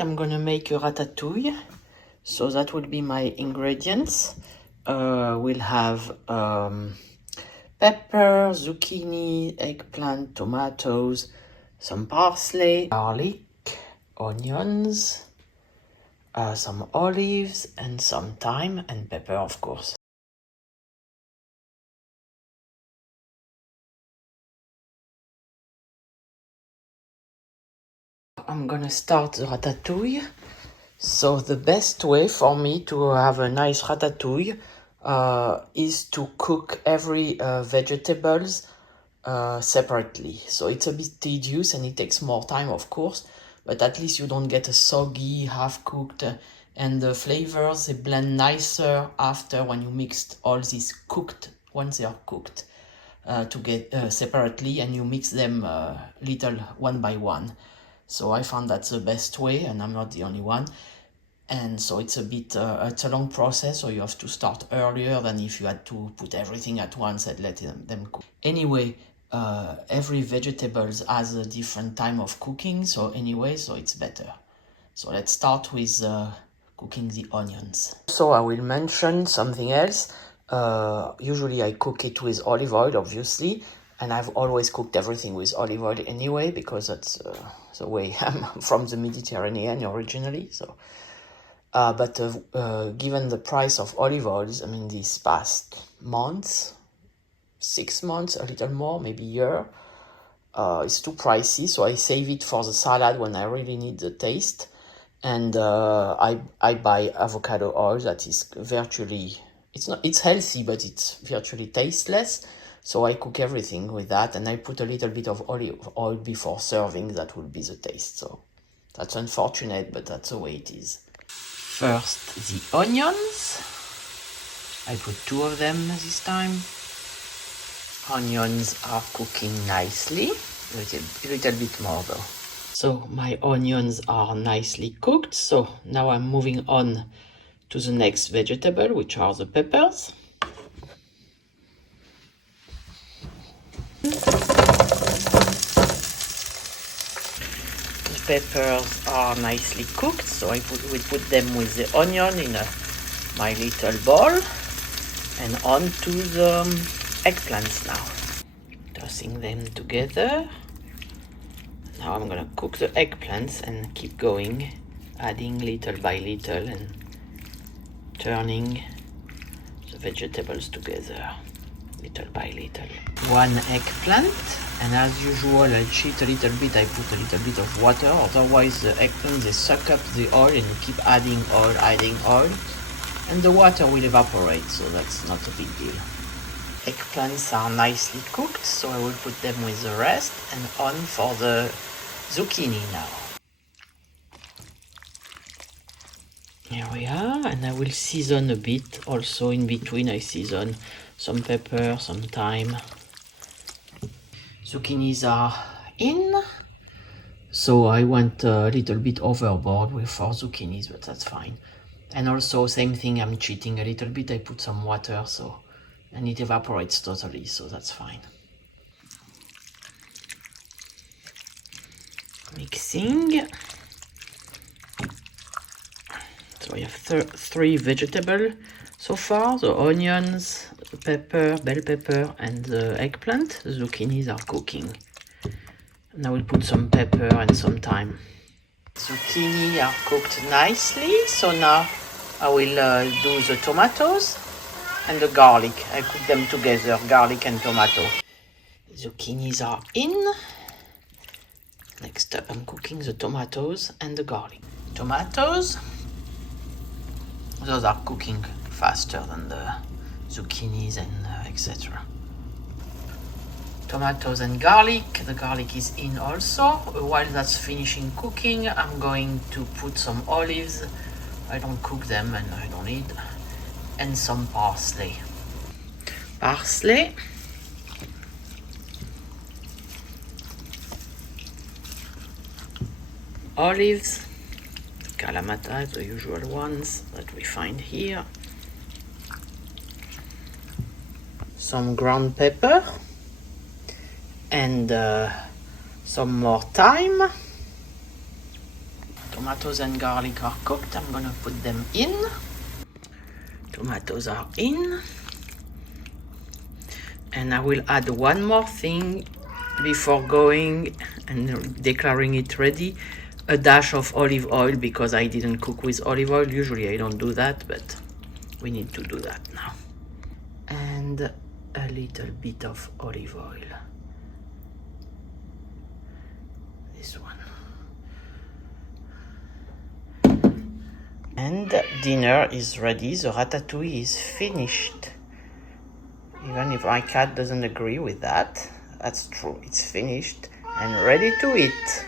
I'm gonna make a ratatouille, so that will be my ingredients. We'll have pepper, zucchini, eggplant, tomatoes, some parsley, garlic, onions, some olives, and some thyme and pepper, of course. I'm gonna start the ratatouille. So the best way for me to have a nice ratatouille is to cook every vegetables separately. So it's a bit tedious and it takes more time, of course, but at least you don't get a soggy, half-cooked, and the flavors, they blend nicer after when you mixed all these cooked, once they are cooked, to get separately, and you mix them little one by one. So I found that's the best way, and I'm not the only one. And so it's a bit, it's a long process, so you have to start earlier than if you had to put everything at once and let them cook. Anyway, every vegetables has a different time of cooking, so it's better. So let's start with cooking the onions. So I will mention something else. Usually I cook it with olive oil, obviously, and I've always cooked everything with olive oil anyway, because that's the way I'm from the Mediterranean originally. So, but given the price of olive oils, I mean, these past months, 6 months, a little more, maybe a year, it's too pricey, so I save it for the salad when I really need the taste. And I buy avocado oil that is virtually, it's healthy, but it's virtually tasteless. So I cook everything with that, and I put a little bit of olive oil before serving. That will be the taste. So that's unfortunate, but that's the way it is. First, the onions. I put 2 of them this time. Onions are cooking nicely. A little bit more though. So my onions are nicely cooked. So now I'm moving on to the next vegetable, which are the peppers. The peppers are nicely cooked, so we put them with the onion in my little bowl, and on to the eggplants now. Tossing them together. Now I'm gonna cook the eggplants and keep going, adding little by little and turning the vegetables together, little by little. 1 eggplant, and as usual I cheat a little bit, I put a little bit of water, otherwise the eggplant, they suck up the oil and you keep adding oil, and the water will evaporate, so that's not a big deal. Eggplants are nicely cooked, so I will put them with the rest, and on for the zucchini now. Here we are, and I will season a bit. Also in between I season some pepper, some thyme. Zucchinis are in, so I went a little bit overboard with 4 zucchinis, but that's fine. And also same thing, I'm cheating a little bit, I put some water, so, and it evaporates totally, so that's fine. Mixing. So I have 3 vegetables so far: the onions, the pepper, bell pepper, and the eggplant. The zucchinis are cooking. And I will put some pepper and some thyme. Zucchini are cooked nicely, so now I will do the tomatoes and the garlic. I cook them together, garlic and tomato. Zucchinis are in. Next up, I'm cooking the tomatoes and the garlic. Tomatoes, those are cooking faster than the zucchinis and etc. Tomatoes and garlic. The garlic is in also. While that's finishing cooking, I'm going to put some olives. I don't cook them and I don't need. And some parsley. Parsley. Olives. Kalamata, the usual ones that we find here. Some ground pepper. And some more thyme. tomatoes and garlic are cooked. I'm gonna put them in. Tomatoes are in. And I will add one more thing before going and declaring it ready. A dash of olive oil, because I didn't cook with olive oil. Usually I don't do that, but we need to do that now. And a little bit of olive oil. This one. And dinner is ready. The ratatouille is finished. Even if my cat doesn't agree with that, that's true. It's finished and ready to eat.